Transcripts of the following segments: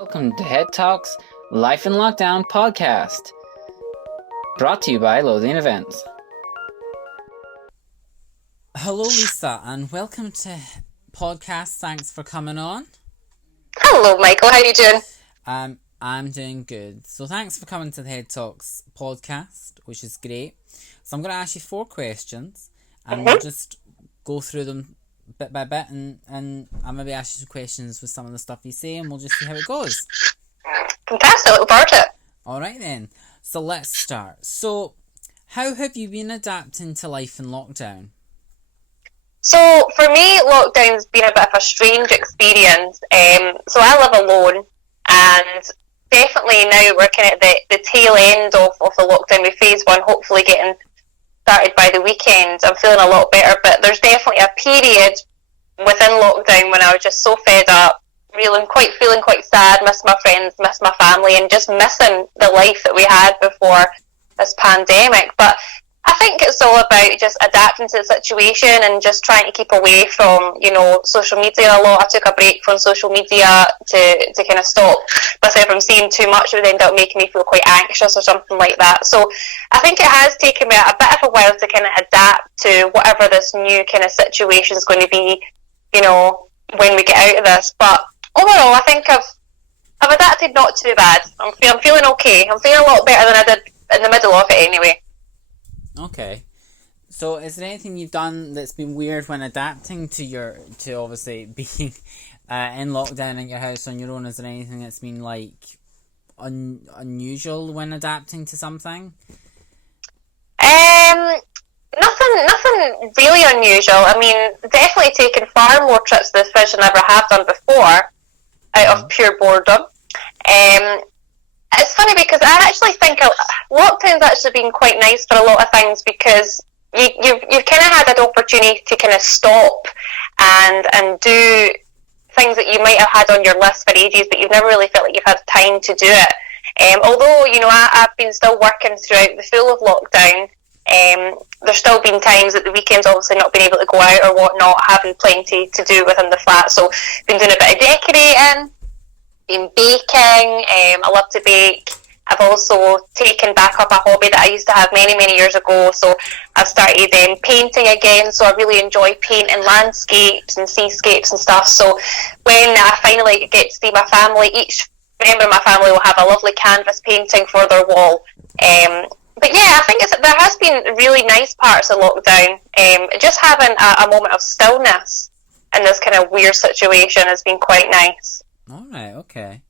Welcome to Head Talks Life in Lockdown podcast, brought to you by Loathing Events. Hello, Lisa, and welcome to podcast. Thanks for coming on. Hello, Michael. How are you doing? I'm doing good. So thanks for coming to the Head Talks podcast, which is great. So I'm going to ask you 4 questions, and we'll just go through them bit by bit, and I'll maybe ask you some questions with some of the stuff you say, and we'll just see how it goes. Fantastic. Looking forward to it. Alright then. So let's start. So, how have you been adapting to life in lockdown? So, for me, lockdown's been a bit of a strange experience. So I live alone, and definitely now we're kind of at the tail end of the lockdown with phase 1, hopefully getting started by the weekend. I'm feeling a lot better, but there's definitely a period within lockdown when I was just so fed up, feeling quite sad, miss my friends, miss my family, and just missing the life that we had before this pandemic. But I think it's all about just adapting to the situation and just trying to keep away from, social media a lot. I took a break from social media to kind of stop myself from seeing too much. It would end up making me feel quite anxious or something like that. So I think it has taken me a bit of a while to kind of adapt to whatever this new kind of situation is going to be, when we get out of this. But overall, I think I've adapted not too bad. I'm feeling okay. I'm feeling a lot better than I did in the middle of it anyway. Okay. So is there anything you've done that's been weird when adapting to obviously being in lockdown in your house on your own? Is there anything that's been like unusual when adapting to something? Nothing really unusual. I mean, definitely taken far more trips to the fridge than I ever have done before, out of pure boredom. It's funny because I actually think lockdown's actually been quite nice for a lot of things, because you've kind of had an opportunity to kind of stop and do things that you might have had on your list for ages, but you've never really felt like you've had time to do it. Although, I've been still working throughout the full of lockdown. There's still been times at the weekends, obviously not being able to go out or whatnot, having plenty to do within the flat. So, been doing a bit of decorating, been baking. I love to bake. I've also taken back up a hobby that I used to have many, many years ago. So I've started painting again. So I really enjoy painting landscapes and seascapes and stuff. So when I finally get to see my family, each member of my family will have a lovely canvas painting for their wall. But yeah, I think there has been really nice parts of lockdown. Just having a moment of stillness in this kind of weird situation has been quite nice. Alright, okay.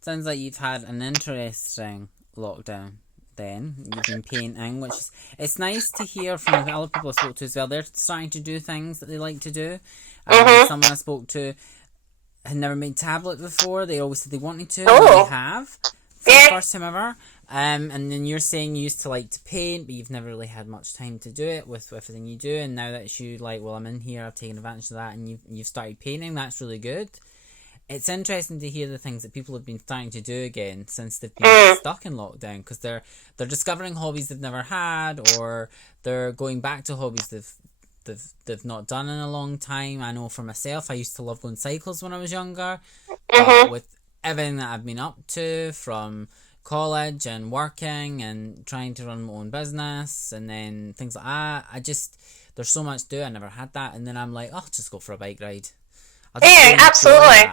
Sounds like you've had an interesting lockdown then. You've been painting, which is, it's nice to hear from the other people I spoke to as well. They're starting to do things that they like to do. Someone I spoke to had never made tablets before. They always said they wanted to. Oh. They have. For the first time ever. And then you're saying you used to like to paint, but you've never really had much time to do it with everything you do. And now that you like, well, I'm in here, I've taken advantage of that, and you've started painting. That's really good. It's interesting to hear the things that people have been starting to do again since they've been stuck in lockdown, because they're discovering hobbies they've never had, or they're going back to hobbies they've not done in a long time. I know for myself, I used to love going cycles when I was younger, but with everything that I've been up to from college and working and trying to run my own business and then things like that, there's so much to do. I never had that, and then I'm like, oh, just go for a bike ride. Yeah, absolutely.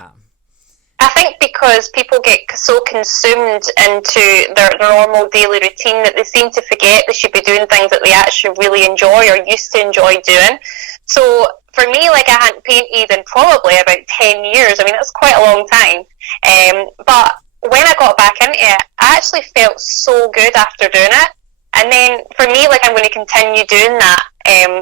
I think because people get so consumed into their normal daily routine that they seem to forget they should be doing things that they actually really enjoy or used to enjoy doing. So for me, like, I hadn't painted in probably about 10 years. I mean, that's quite a long time. But when I got back into it, I actually felt so good after doing it. And then for me, like, I'm going to continue doing that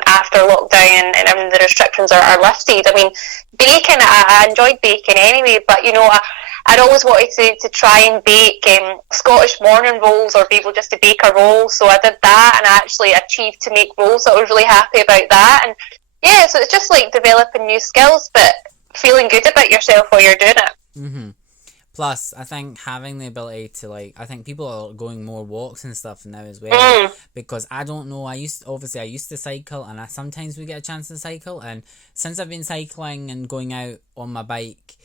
after lockdown and the restrictions are lifted. I mean, baking, I enjoyed baking anyway, but, I'd always wanted to try and bake Scottish morning rolls, or be able just to bake a roll. So I did that, and I actually achieved to make rolls. So I was really happy about that. And yeah, so it's just like developing new skills, but feeling good about yourself while you're doing it. Mm-hmm. Plus, I think having the ability to, I think people are going more walks and stuff now as well. Because I don't know, I used to cycle, and I sometimes would get a chance to cycle. And since I've been cycling and going out on my bike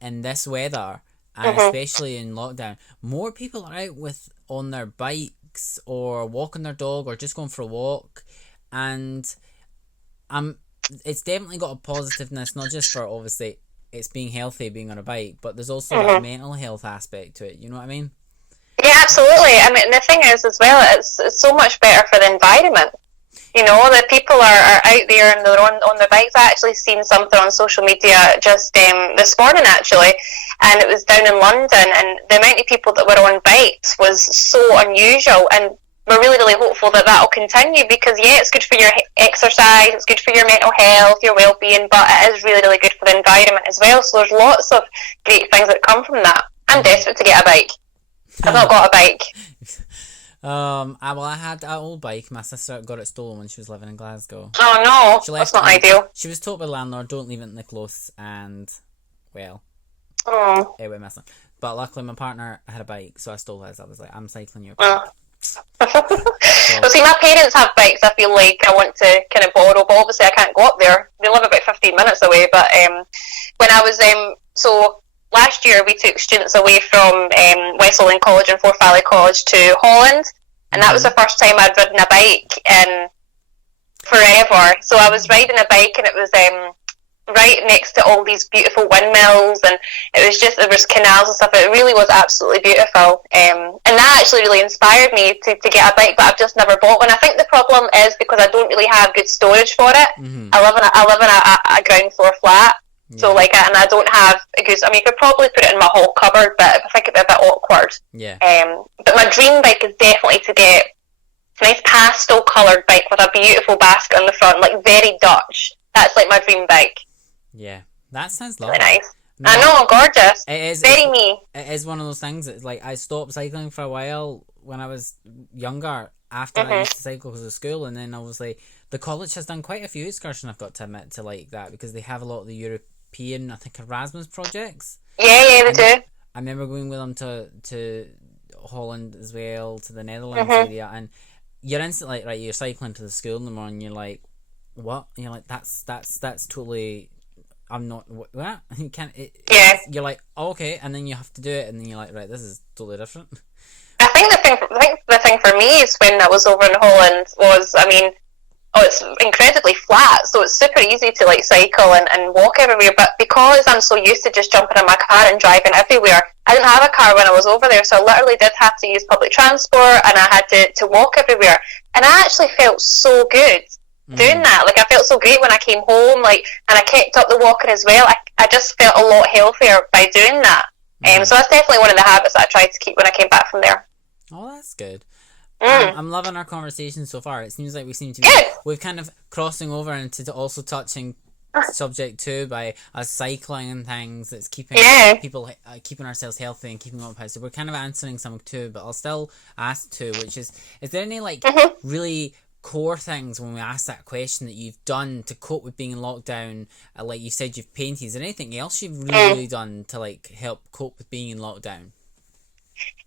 in this weather, Mm-hmm. especially in lockdown, more people are out on their bikes or walking their dog or just going for a walk, and it's definitely got a positiveness, not just for obviously it's being healthy, being on a bike, but there's also that mental health aspect to it. You know what I mean? Yeah, absolutely. I mean, the thing is as well, it's so much better for the environment. You know, the people are out there and they're on their bikes. I actually seen something on social media just this morning, actually, and it was down in London, and the amount of people that were on bikes was so unusual, and we're really, really hopeful that that'll continue, because, yeah, it's good for your exercise, it's good for your mental health, your well-being, but it is really, really good for the environment as well. So there's lots of great things that come from that. I'm desperate to get a bike. I've not got a bike. I had an old bike. My sister got it stolen when she was living in Glasgow. Oh no, that's not ideal. She was told by the landlord, don't leave it in the close, and, well, it went missing. But luckily my partner had a bike, so I stole his. I was like, I'm cycling your bike. Well, see, my parents have bikes. I feel like I want to kind of borrow, but obviously I can't go up there. They live about 15 minutes away. But when I was so last year we took students away from West Lothian College and Forth Valley College to Holland, and that was the first time I'd ridden a bike in forever. So I was riding a bike, and it was right next to all these beautiful windmills, and there was canals and stuff. It really was absolutely beautiful, and that actually really inspired me to get a bike, but I've just never bought one. I think the problem is because I don't really have good storage for it. I live in a ground floor flat. Yeah. So and I don't have a good. I mean, I could probably put it in my hall cupboard, but I think it'd be a bit awkward. Yeah. But my dream bike is definitely to get a nice pastel coloured bike with a beautiful basket on the front, like very Dutch. That's like my dream bike. Yeah, that sounds lovely. Really nice. No, I know, gorgeous. It is very me. It is one of those things. It's like I stopped cycling for a while when I was younger. After I used to cycle because of school, and then obviously the college has done quite a few excursions, I've got to admit, to like that, because they have a lot of the European, I think, Erasmus projects. Yeah, they do. I remember going with them to Holland as well, to the Netherlands area, and you're instantly right. You're cycling to the school in the morning. You're like, what? And you're like, that's totally. I'm not. What? You can't. You're like, oh, okay, and then you have to do it, and then you're like, right, this is totally different. I think the thing for me is when I was over in Holland was, I mean, it's incredibly flat, so it's super easy to like cycle and walk everywhere. But because I'm so used to just jumping in my car and driving everywhere, I didn't have a car when I was over there, so I literally did have to use public transport, and I had to walk everywhere. And I actually felt so good doing that. Like, I felt so great when I came home, like, and I kept up the walking as well. I just felt a lot healthier by doing that. So that's definitely one of the habits that I tried to keep when I came back from there. Oh, that's good. I'm loving our conversation so far. It seems like we've kind of crossing over into also touching subject 2 by us cycling and things. It's keeping people keeping ourselves healthy and keeping up. So we're kind of answering some 2, but I'll still ask 2, which is there any like really core things when we ask that question that you've done to cope with being in lockdown? Like you said, you've painted. Is there anything else you've really done to like help cope with being in lockdown?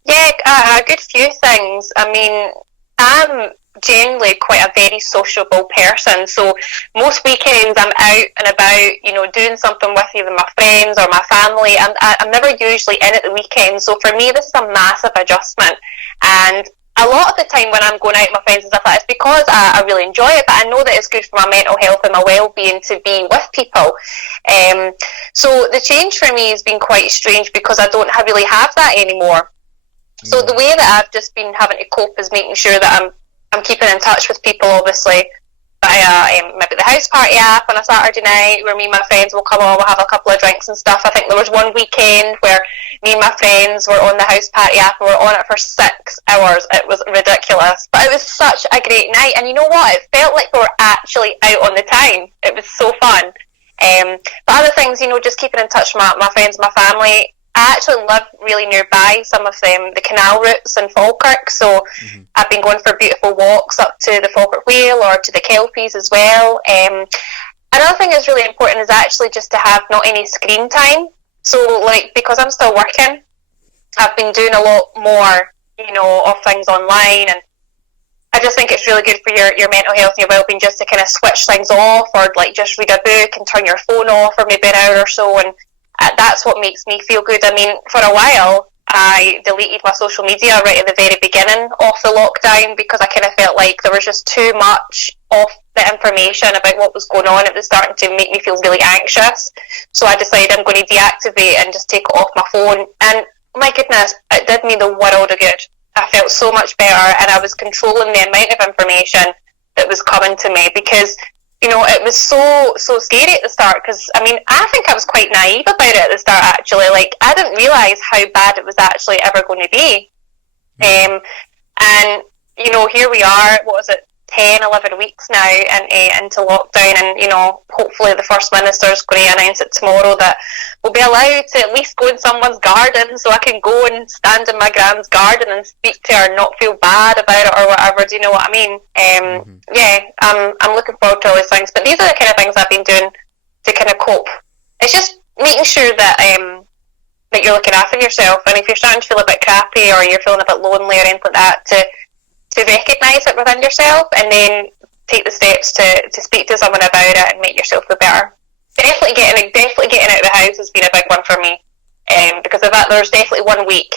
Yeah, a good few things. I mean, I'm generally quite a very sociable person, so most weekends I'm out and about, you know, doing something with either my friends or my family, and I'm never usually in at the weekend. So for me, this is a massive adjustment, and a lot of the time when I'm going out with my friends and stuff like that, it's because I really enjoy it, but I know that it's good for my mental health and my well-being to be with people. So the change for me has been quite strange because I don't really have that anymore. So the way that I've just been having to cope is making sure that I'm keeping in touch with people, obviously, via maybe the house party app on a Saturday night, where me and my friends will come on, we'll have a couple of drinks and stuff. I think there was one weekend where me and my friends were on the house party app and we were on it for 6 hours. It was ridiculous, but it was such a great night, and you know what, it felt like we were actually out on the time. It was so fun. But other things, you know, just keeping in touch with my friends and my family. I actually live really nearby some of the canal routes in Falkirk, so I've been going for beautiful walks up to the Falkirk Whale or to the Kelpies as well. Another thing that's really important is actually just to have not any screen time. So, like, because I'm still working, I've been doing a lot more, you know, of things online, and I just think it's really good for your mental health and your well-being just to kind of switch things off, or like just read a book and turn your phone off for maybe an hour or so. And that's what makes me feel good. I mean, for a while, I deleted my social media right at the very beginning of the lockdown because I kind of felt like there was just too much of the information about what was going on. It was starting to make me feel really anxious. So I decided I'm going to deactivate and just take it off my phone. And my goodness, it did me the world of good. I felt so much better, and I was controlling the amount of information that was coming to me because, you know, it was so scary at the start because, I mean, I think I was quite naive about it at the start, actually. Like, I didn't realise how bad it was actually ever going to be. And, you know, here we are, what was it, 10, 11 weeks now into lockdown, and, you know, hopefully the First Minister's going to announce it tomorrow that we'll be allowed to at least go in someone's garden, so I can go and stand in my grand's garden and speak to her and not feel bad about it or whatever. Do you know what I mean? Yeah, I'm looking forward to all these things, but these are the kind of things I've been doing to kind of cope. It's just making sure that that you're looking after yourself, and if you're starting to feel a bit crappy or you're feeling a bit lonely or anything like that, to recognise it within yourself and then take the steps to speak to someone about it and make yourself feel better. Definitely getting out of the house has been a big one for me, because of that. There was definitely 1 week,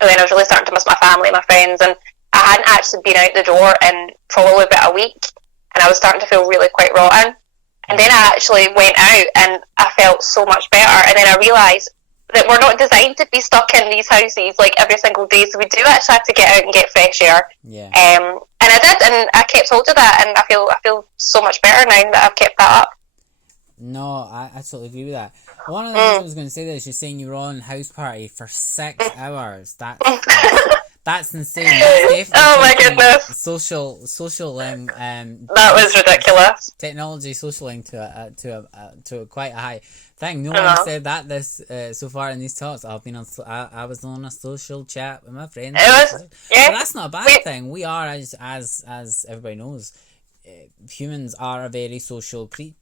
and then I was really starting to miss my family, my friends, and I hadn't actually been out the door in probably about a week, and I was starting to feel really quite rotten. And then I actually went out and I felt so much better, and then I realised that we're not designed to be stuck in these houses like every single day, so we do actually have to get out and get fresh air. Yeah. And I did, and I kept hold of that, and I feel so much better now that I've kept that up. No, I totally agree with that. One of the things I was going to say is you're saying you were on house party for 6 hours. That's insane. That's oh my goodness! Social. That was ridiculous. Technology socialing to quite a high thing. No one said that this so far in these talks. I was on a social chat with my friends. It was, yeah. But that's not a bad thing. We are, as everybody knows, humans are a very social creature.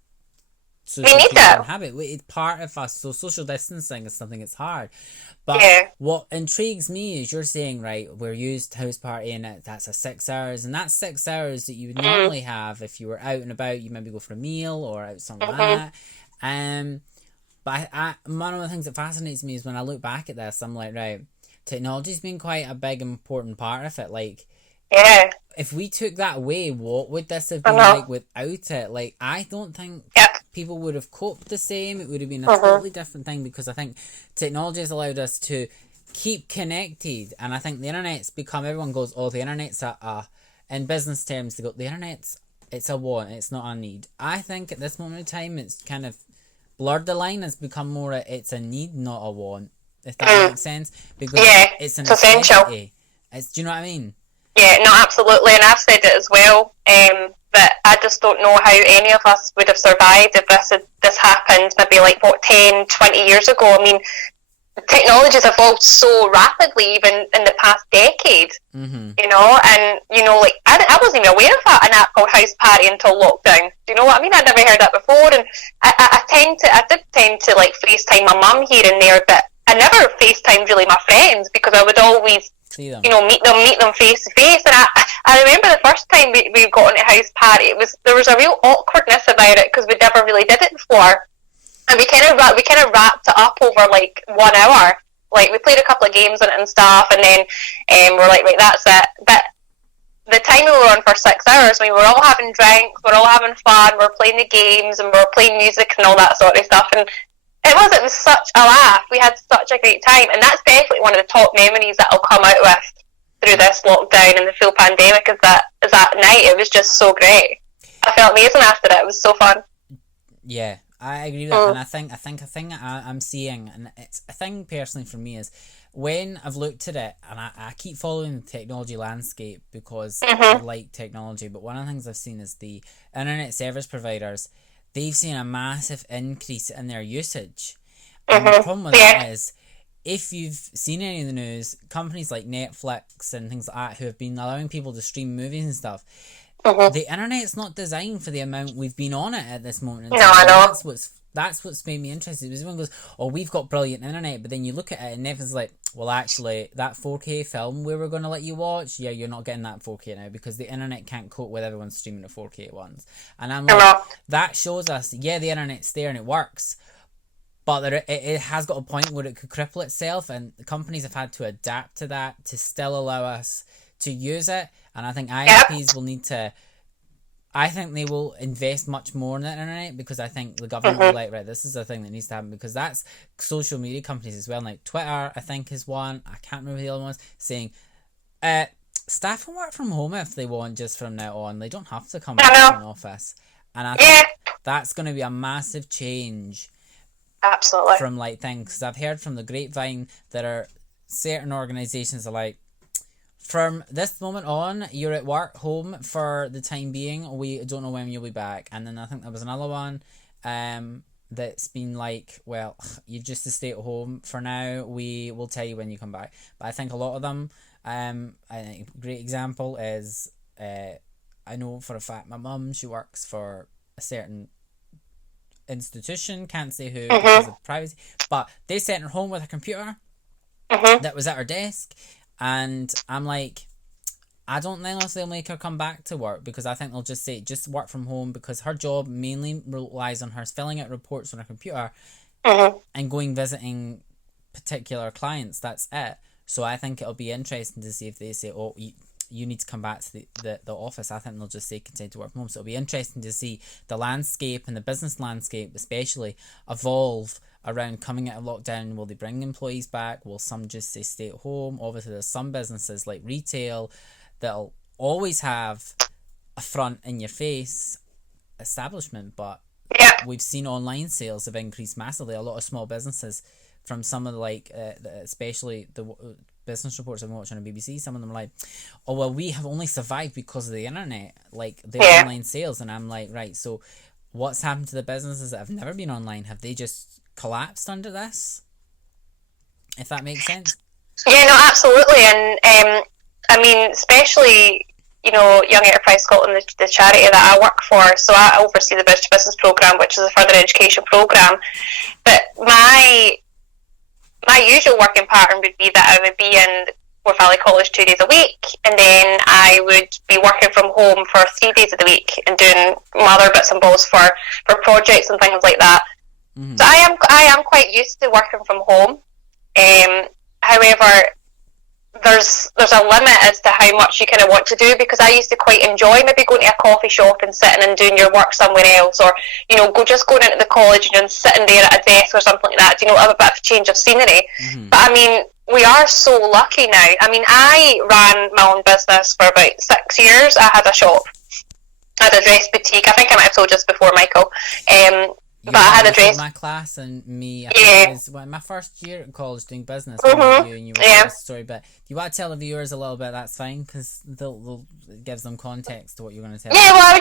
We need that habit. It's part of us. So social distancing is something that's hard. But what intrigues me is you're saying, right, we're used house party and that's a 6 hours, and that's 6 hours that you would normally have if you were out and about. You maybe go for a meal or out something like that. But one of the things that fascinates me is when I look back at this, I'm like, right, technology's been quite a big important part of it. Like, if we took that away, what would this have been like without it? Like, I don't think people would have coped the same. It would have been a totally different thing, because I think technology has allowed us to keep connected, and I think the internet's become, everyone goes, oh, the internet's in business terms, they go, the internet's, it's a want, it's not a need. I think at this moment in time, it's kind of blurred the line. It's become more it's a need, not a want, if that makes sense, because it's an essential. Do you know what I mean? Yeah, no, absolutely, and I've said it as well, that I just don't know how any of us would have survived if this happened maybe like, 10, 20 years ago. I mean, technology has evolved so rapidly even in the past decade, you know, and, you know, like, I wasn't even aware of that, an app called House Party until lockdown. Do you know what I mean? I'd never heard that before, and I did tend to, like, FaceTime my mum here and there, but I never FaceTimed really my friends, because I would always, you know, meet them face to face. And I remember the first time we got on a house party, there was a real awkwardness about it, because we never really did it before, and we kind of wrapped it up over like 1 hour. Like, we played a couple of games and stuff, and then we're like, right, that's it. But the time we were on for 6 hours, we were all having drinks, we're all having fun, we're playing the games, and we're playing music and all that sort of stuff, and it was such a laugh. We had such a great time, and that's definitely one of the top memories that I'll come out with through this lockdown and the full pandemic. Is that night? It was just so great. I felt amazing after it. It was so fun. Yeah, I agree with that, and I think a thing I'm seeing, and it's a thing personally for me, is when I've looked at it, and I keep following the technology landscape because I like technology, but one of the things I've seen is the internet service providers. They've seen a massive increase in their usage. And the problem with that is, if you've seen any of the news, companies like Netflix and things like that, who have been allowing people to stream movies and stuff, the internet's not designed for the amount we've been on it at this moment in time. No, I know. That's what's made me interested. Because everyone goes, oh, we've got brilliant internet, but then you look at it and Netflix is like, well, actually, that 4K film we were going to let you watch, you're not getting that 4K now, because the internet can't cope with everyone streaming at 4K at once. And I'm like, that shows us, the internet's there and it works, But it has got a point where it could cripple itself, and the companies have had to adapt to that to still allow us to use it. And I think ISPs will need to. I think they will invest much more in the internet, because I think the government will be like, right, this is a thing that needs to happen, because that's social media companies as well. Like Twitter, I think, is one. I can't remember the other ones, saying staff can work from home if they want just from now on. They don't have to come back to an office. And I think that's going to be a massive change. Absolutely. From like things, because I've heard from the grapevine that are certain organisations are like, from this moment on, you're at work, home for the time being. We don't know when you'll be back. And then I think there was another one that's been like, well, you're just to stay at home for now. We will tell you when you come back. But I think a lot of them, a great example is, I know for a fact my mum, she works for a certain institution, can't say who because of privacy, but they sent her home with a computer that was at her desk. And I'm like, I don't think they'll make her come back to work, because I think they'll just say, just work from home, because her job mainly relies on her filling out reports on her computer and going visiting particular clients. That's it. So I think it'll be interesting to see if they say, oh, you need to come back to the office. I think they'll just say continue to work from home. So it'll be interesting to see the landscape, and the business landscape especially, evolve around coming out of lockdown. Will they bring employees back? Will some just say stay at home? Obviously there's some businesses like retail that'll always have a front in your face establishment, but we've seen online sales have increased massively. A lot of small businesses, from some of especially the business reports I've been watching on BBC, some of them are like, oh well, we have only survived because of the internet, like the online sales. And I'm like, right, so what's happened to the businesses that have never been online? Have they just collapsed under this, if that makes sense? Yeah, no, absolutely. And I mean, especially, you know, Young Enterprise Scotland, the charity that I work for, so I oversee the Bridge2Business programme, which is a further education programme. But my usual working pattern would be that I would be in Forth Valley College 2 days a week, and then I would be working from home for 3 days of the week and doing other bits and bobs for projects and things like that. So I am quite used to working from home. However, there's a limit as to how much you kind of want to do, because I used to quite enjoy maybe going to a coffee shop and sitting and doing your work somewhere else, or, you know, going into the college and just sitting there at a desk or something like that, you know, have a bit of change of scenery. But I mean, we are so lucky now. I mean, I ran my own business for about 6 years. I had a shop. I had a dress boutique. I think I might have told you this before, Michael. But I had a dress. My class and me. I think it was my first year at college doing business. You and you were telling the story, but if you want to tell the viewers a little bit, that's fine, because it gives them context to what you're going to tell. Well,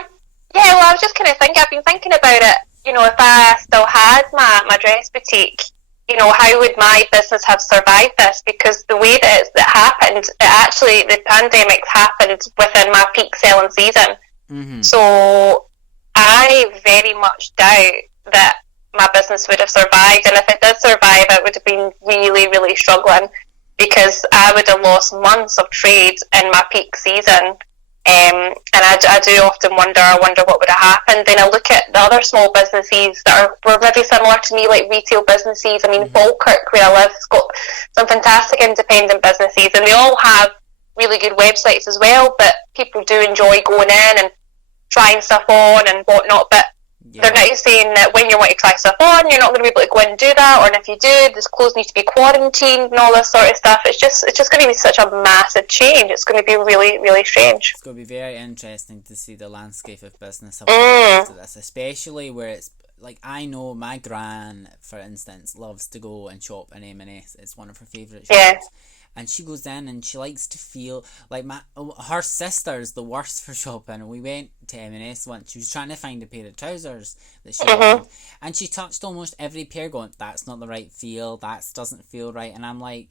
I was just kind of thinking. I've been thinking about it. You know, if I still had my dress boutique, you know, how would my business have survived this? Because the way that it happened, the pandemic happened within my peak selling season. So I very much doubt that my business would have survived, and if it did survive, it would have been really, really struggling, because I would have lost months of trade in my peak season. And I do often wonder what would have happened. Then I look at the other small businesses that were maybe similar to me, like retail businesses. I mean, Falkirk, where I live, has got some fantastic independent businesses, and they all have really good websites as well, but people do enjoy going in and trying stuff on and whatnot, but they're now saying that when you want to try stuff on, you're not going to be able to go in and do that, or if you do, this clothes need to be quarantined and all this sort of stuff. It's just going to be such a massive change. It's going to be really, really strange. It's going to be very interesting to see the landscape of business after this, especially where it's like, I know my gran, for instance, loves to go and shop in M&S. It's one of her favourite shops. And she goes in and she likes to feel like her sister's the worst for shopping. We went to M&S once. She was trying to find a pair of trousers that she wanted, and she touched almost every pair, going, "That's not the right feel. That doesn't feel right." And I'm like,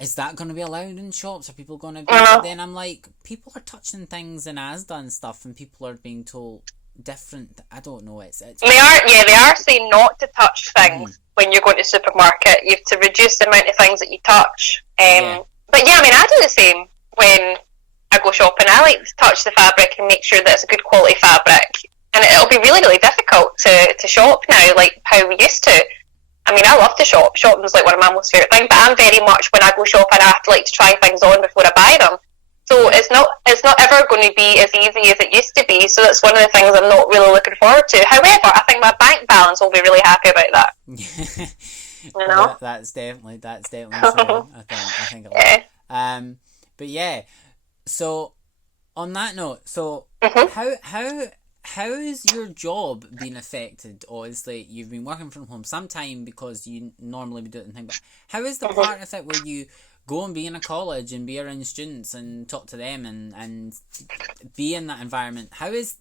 "Is that going to be allowed in shops? Are people going to be?" Then I'm like, people are touching things in Asda and stuff, and people are being told different. I don't know. It's they are saying not to touch things when you're going to the supermarket. You have to reduce the amount of things that you touch. But yeah, I mean, I do the same when I go shopping. I like to touch the fabric and make sure that it's a good quality fabric. And it'll be really, really difficult to shop now, like how we used to. I mean, I love to shop. Shopping's like one of my most favourite things, but I'm very much, when I go shopping, I have to like to try things on before I buy them. So it's not ever going to be as easy as it used to be. So that's one of the things I'm not really looking forward to. However, I think my bank balance will be really happy about that. You know, that's definitely something. I think a lot. Yeah. But yeah. So on that note, so how has your job been affected? Obviously, you've been working from home some time because you normally would do it and things. But how is the part of it where you go and be in a college and be around students and talk to them and be in that environment? How is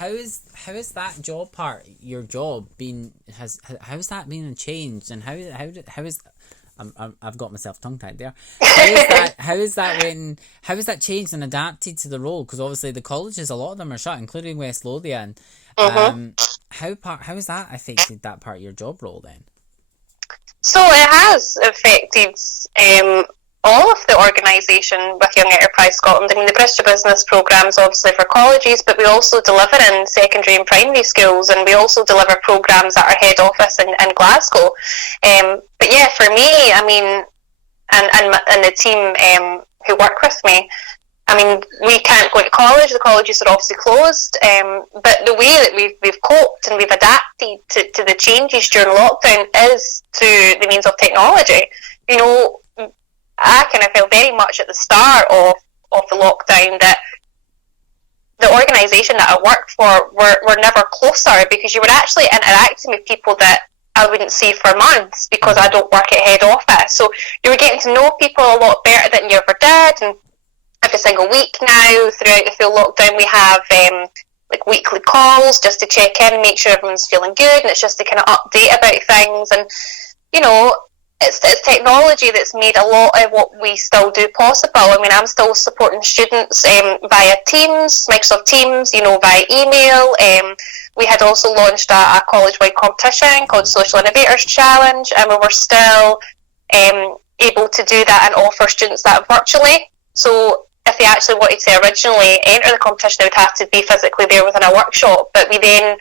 that job part, your job, been how's that been changed, and how is I've got myself tongue tied there. How is that changed and adapted to the role? Because obviously the colleges, a lot of them are shut, including West Lothian. How has that affected that part of your job role then? So it has affected all of the organisation with Young Enterprise Scotland. I mean, the Bridge2Business programmes obviously for colleges, but we also deliver in secondary and primary schools, and we also deliver programmes at our head office in Glasgow. But yeah, for me, I mean, and the team who work with me, I mean, we can't go to college. The colleges are obviously closed. But the way that we've coped and we've adapted to the changes during lockdown is through the means of technology. You know, I kind of felt very much at the start of the lockdown that the organisation that I worked for were never closer, because you were actually interacting with people that I wouldn't see for months because I don't work at head office. So you were getting to know people a lot better than you ever did, and every single week now throughout the full lockdown we have like weekly calls just to check in and make sure everyone's feeling good, and it's just to kind of update about things. And you know, it's technology that's made a lot of what we still do possible. I mean, I'm still supporting students via Teams, Microsoft Teams, you know, via email. We had also launched a college-wide competition called Social Innovators Challenge, and we were still able to do that and offer students that virtually. So if they actually wanted to originally enter the competition, they would have to be physically there within a workshop, but we then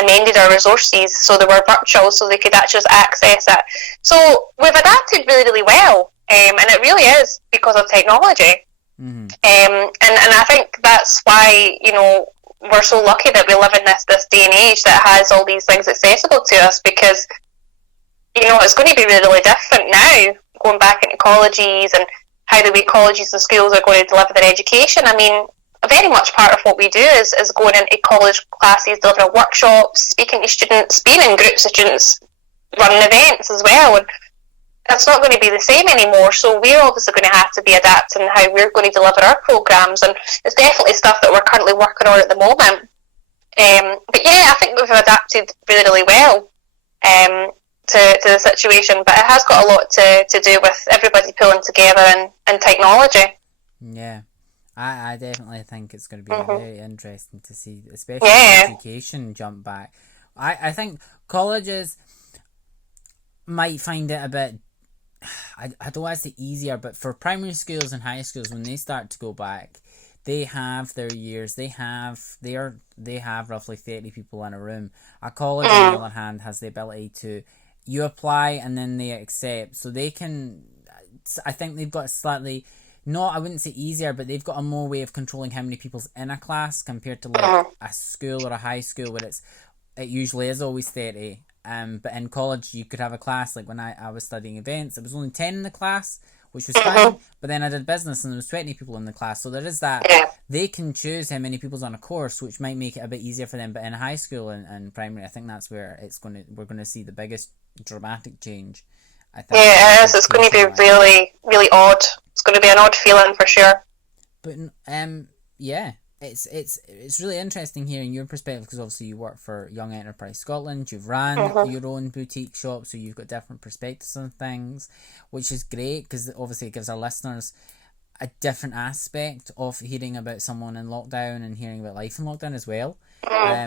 amended our resources so they were virtual, so they could actually just access it. So we've adapted really, really well, and it really is because of technology. And I think that's why, you know, we're so lucky that we live in this day and age that has all these things accessible to us, because, you know, it's going to be really, really different now, going back into colleges and how the way colleges and schools are going to deliver their education. I mean, very much part of what we do is going into college classes, delivering workshops, speaking to students, being in groups of students, running events as well. And that's not going to be the same anymore. So we're obviously going to have to be adapting how we're going to deliver our programmes. And it's definitely stuff that we're currently working on at the moment. But yeah, I think we've adapted really, really well to the situation. But it has got a lot to do with everybody pulling together and technology. Yeah. I definitely think it's going to be very interesting to see, especially education jump back. I think colleges might find it a bit, I don't want to say easier, but for primary schools and high schools, when they start to go back, they have their years. They have roughly 30 people in a room. A college, on the other hand, has the ability to, you apply and then they accept, so they can. I think they've got a slightly. No, I wouldn't say easier, but they've got a more way of controlling how many people's in a class compared to like a school or a high school where it usually is always 30. But in college you could have a class, like when I was studying events, it was only 10 in the class, which was fine. But then I did business and there was 20 people in the class, so there is that. They can choose how many people's on a course, which might make it a bit easier for them. But in high school and primary, I think that's where we're gonna see the biggest dramatic change. I think. Yeah, it is. It's going to be really, really odd. It's going to be an odd feeling for sure. But yeah, it's really interesting hearing your perspective, because obviously you work for Young Enterprise Scotland. You've ran your own boutique shop, so you've got different perspectives on things, which is great, because obviously it gives our listeners a different aspect of hearing about someone in lockdown and hearing about life in lockdown as well.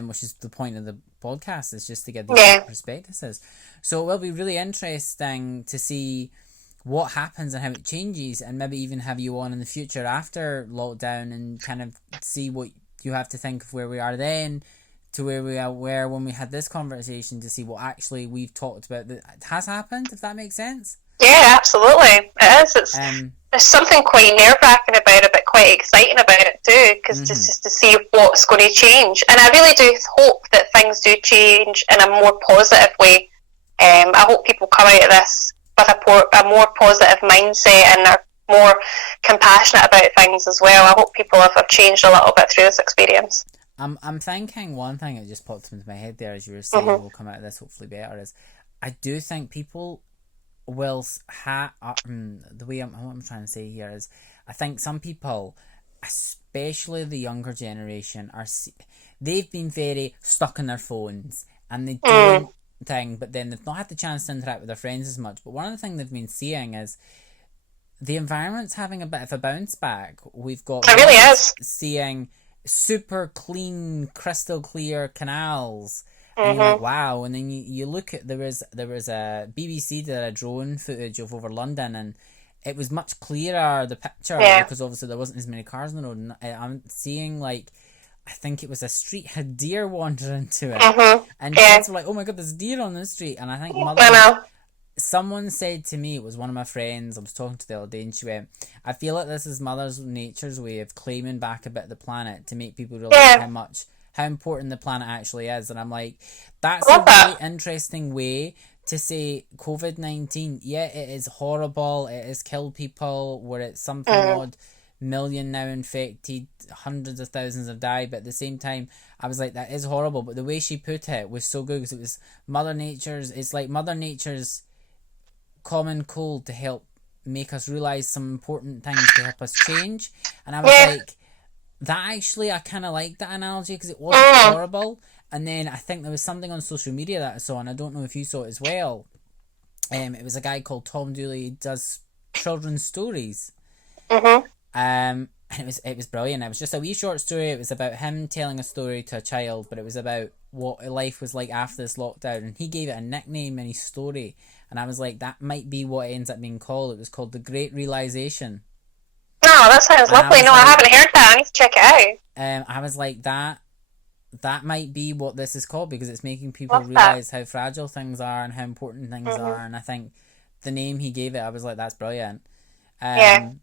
Which is the point of the podcast, is just to get these perspectives. So it will be really interesting to see what happens and how it changes, and maybe even have you on in the future after lockdown and kind of see what you have to think of where we are then, to where we were when we had this conversation, to see what actually we've talked about that has happened, if that makes sense. Yeah, absolutely. It is. There's something quite nerve-wracking about it, but quite exciting about it too, because just to see what's going to change. And I really do hope that things do change in a more positive way. I hope people come out of this with a more positive mindset and are more compassionate about things as well. I hope people have changed a little bit through this experience. I'm thinking one thing that just popped into my head there as you were saying, we'll come out of this hopefully better, is I do think people will the way what I'm trying to say here is, I think some people, especially the younger generation, they've been very stuck in their phones and they do thing, but then they've not had the chance to interact with their friends as much. But one of the things they've been seeing is the environment's having a bit of a bounce back. We've got it really is seeing super clean, crystal clear canals. And you're like, wow. And then you look at, there was a BBC did a drone footage of over London, and it was much clearer, the picture, because obviously there wasn't as many cars on the road. And I'm seeing, like, I think it was a street had deer wander into it, and kids were like, oh my god, there's deer on the street. And I think someone said to me, it was one of my friends I was talking to the other day, and she went, I feel like this is Mother Nature's way of claiming back a bit of the planet to make people realise how important the planet actually is. And I'm like, that's a really interesting way to say COVID-19, it is horrible, it has killed people, we're at something odd million now infected, hundreds of thousands have died, but at the same time I was like, that is horrible. But the way she put it was so good, because it was it's like Mother Nature's common cold to help make us realise some important things to help us change. And I was like, that actually, I kind of like that analogy, because it wasn't horrible. And then I think there was something on social media that I saw, and I don't know if you saw it as well. It was a guy called Tom Dooley, who does children's stories. And it was brilliant. It was just a wee short story. It was about him telling a story to a child, but it was about what life was like after this lockdown. And he gave it a nickname in his story. And I was like, that might be what it ends up being called. It was called The Great Realisation. Oh, that sounds lovely. No, I haven't heard that. I need to check it out. I was like, that might be what this is called, because it's making people realise how fragile things are and how important things are. And I think the name he gave it, I was like, that's brilliant. I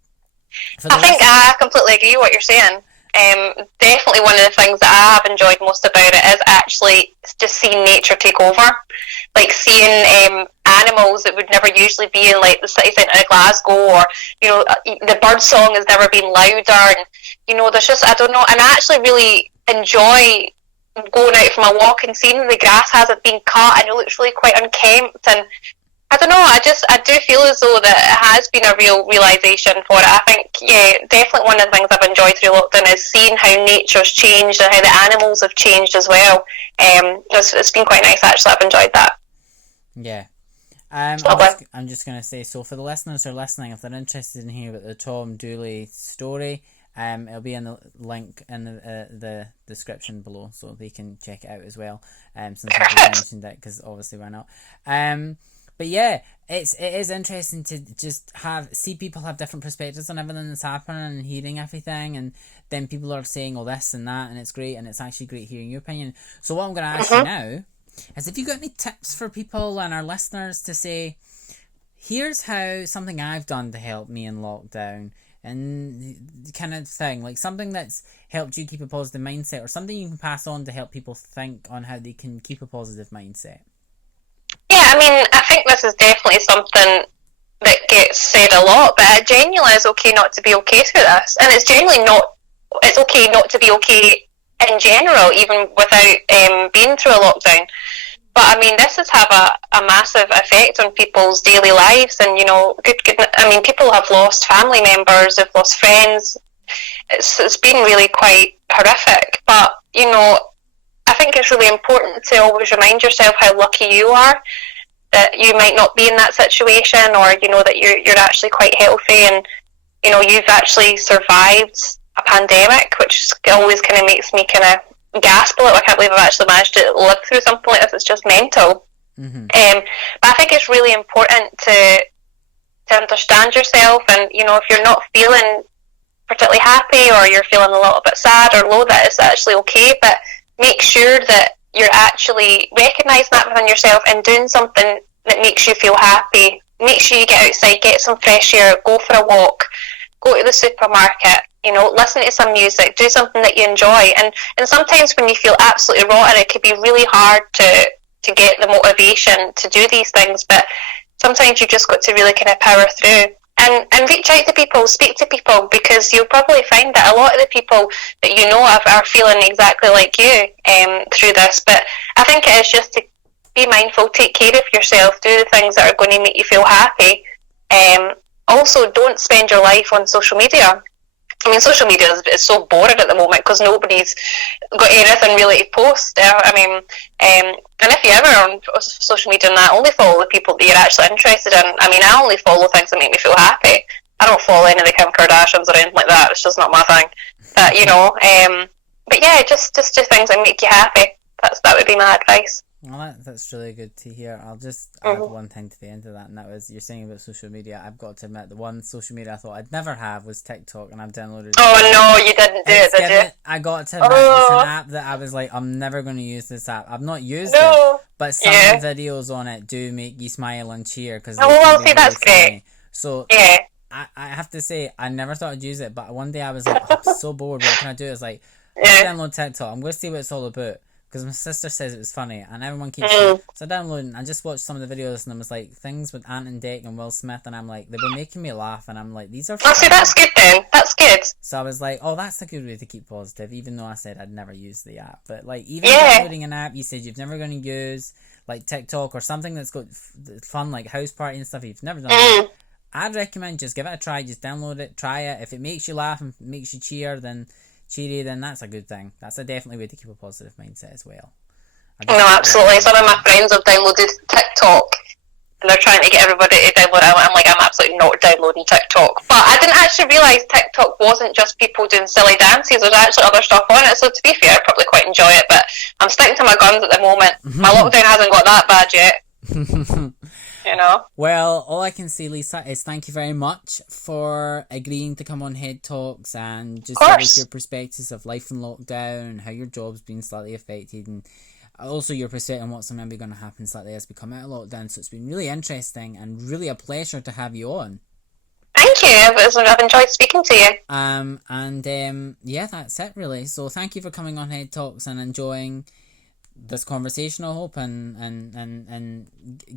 think I completely agree with what you're saying. Definitely one of the things that I have enjoyed most about it is actually just seeing nature take over. Like seeing animals that would never usually be in, like, the city centre of Glasgow, or, you know, the bird song has never been louder, and, you know, there's just, I don't know, and I actually really enjoy going out for my walk and seeing the grass hasn't been cut and it looks really quite unkempt. And I don't know, I do feel as though that it has been a real realisation for it. I think, definitely one of the things I've enjoyed through lockdown is seeing how nature's changed and how the animals have changed as well. It's been quite nice, actually. I've enjoyed that. Yeah. I'm just going to say, so for the listeners who are listening, if they're interested in hearing about the Tom Dooley story, it'll be in the link in the description below, so they can check it out as well, since I've mentioned it, because obviously why not. But yeah, it is interesting to just see people have different perspectives on everything that's happening and hearing everything, and then people are saying all this and that, and it's great, and it's actually great hearing your opinion. So what I'm going to ask you now is, if you've got any tips for people and our listeners to say, here's how something I've done to help me in lockdown, and kind of thing, like something that's helped you keep a positive mindset, or something you can pass on to help people think on how they can keep a positive mindset. Yeah, I mean, I think this is definitely something that gets said a lot, but it genuinely is okay not to be okay through this, and it's okay not to be okay in general, even without being through a lockdown. But I mean, this has had a massive effect on people's daily lives, and, you know, I mean, people have lost family members, they've lost friends. It's been really quite horrific. But, you know, I think it's really important to always remind yourself how lucky you are, that you might not be in that situation, or, you know, that you're actually quite healthy, and, you know, you've actually survived a pandemic, which always kind of makes me kind of gasp a little. I can't believe I've actually managed to live through something like this. It's just mental. But I think it's really important to understand yourself, and, you know, if you're not feeling particularly happy, or you're feeling a little bit sad or low, that it's actually okay. But make sure that you're actually recognising that within yourself and doing something that makes you feel happy. Make sure you get outside, get some fresh air, go for a walk, go to the supermarket, listen to some music, do something that you enjoy. And sometimes when you feel absolutely rotten, it can be really hard to get the motivation to do these things, but sometimes you just got to really kind of power through. And reach out to people, speak to people, because you'll probably find that a lot of the people that you know are feeling exactly like you through this. But I think it is just to be mindful, take care of yourself, do the things that are going to make you feel happy. Also, don't spend your life on social media. I mean, social media is so boring at the moment because nobody's got anything really to post. And if you're ever on social media and only follow the people that you're actually interested in. I mean, I only follow things that make me feel happy. I don't follow any of the Kim Kardashians or anything like that. It's just not my thing. But yeah, just do things that make you happy. That would be my advice. Well, that's really good to hear. I'll just add one thing to the end of that, and that was, you're saying about social media. I've got to admit, the one social media I thought I'd never have was TikTok, and I've downloaded it. Oh no, you didn't do it, did you? I got to admit, it's an app that I was like, I'm never going to use this app. I've not used it, but some of the videos on it do make you smile and cheer. Cause that's great. So yeah. I have to say, I never thought I'd use it, but one day I was like, I'm so bored, what can I do? It's like, let's download TikTok. I'm going to see what it's all about. Because my sister says it was funny, and everyone keeps saying, so I downloaded and I just watched some of the videos, and it was like things with Ant and Dec and Will Smith, and I'm like, they were making me laugh, and I'm like, these are funny. Oh, see, that's good then. That's good. So I was like, oh, that's a good way to keep positive, even though I said I'd never use the app. But like, even downloading an app you said you've never going to use, like TikTok or something that's got fun, like house party and stuff, you've never done that, I'd recommend just give it a try, just download it, try it. If it makes you laugh and makes you cheery, then that's a good thing. That's a definitely way to keep a positive mindset as well. No, absolutely. Some of my friends have downloaded TikTok, and they're trying to get everybody to download it. I'm like, I'm absolutely not downloading TikTok. But I didn't actually realise TikTok wasn't just people doing silly dances. There's actually other stuff on it. So to be fair, I probably quite enjoy it. But I'm sticking to my guns at the moment. My lockdown hasn't got that bad yet. Well, all I can say, Lisa, is thank you very much for agreeing to come on Head Talks and just give us your perspectives of life in lockdown and how your job's been slightly affected, and also your perspective on what's maybe going to happen slightly as we come out of lockdown. So it's been really interesting and really a pleasure to have you on. Thank you. I've enjoyed speaking to you. Yeah, that's it really. So thank you for coming on Head Talks and enjoying this conversation, I hope, and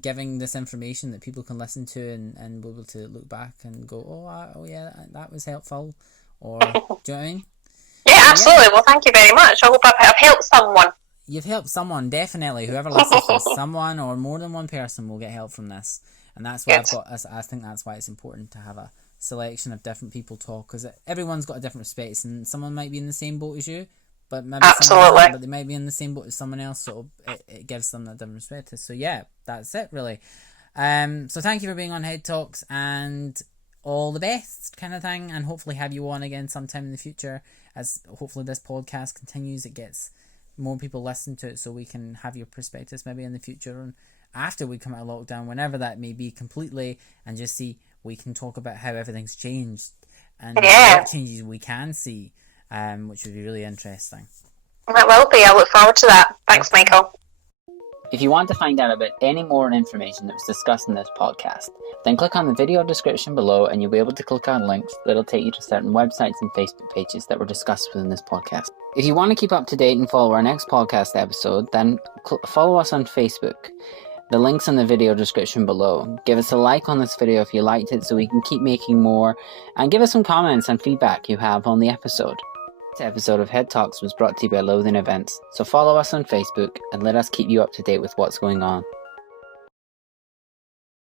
giving this information that people can listen to and be able to look back and go, oh yeah, that was helpful. Or do you know what I mean? Yeah, absolutely. Yeah. Well, thank you very much. I hope I've helped someone. You've helped someone, definitely. Whoever listens to this, someone or more than one person will get help from this. And that's why I think that's why it's important to have a selection of different people talk, because everyone's got a different space, and someone might be in the same boat as you, but maybe but they might be in the same boat as someone else, so it gives them that different perspective. So yeah, that's it really. So thank you for being on Head Talks, and all the best kind of thing, and hopefully have you on again sometime in the future, as hopefully this podcast continues, it gets more people listen to it, so we can have your perspectives maybe in the future and after we come out of lockdown, whenever that may be completely, and just see, we can talk about how everything's changed and what changes we can see, which would be really interesting. That will be. I look forward to that. Thanks, Michael. If you want to find out about any more information that was discussed in this podcast, then click on the video description below and you'll be able to click on links that'll take you to certain websites and Facebook pages that were discussed within this podcast. If you want to keep up to date and follow our next podcast episode, then follow us on Facebook. The link's in the video description below. Give us a like on this video if you liked it so we can keep making more, and give us some comments and feedback you have on the episode. This episode of Head Talks was brought to you by Loathing Events, so follow us on Facebook and let us keep you up to date with what's going on.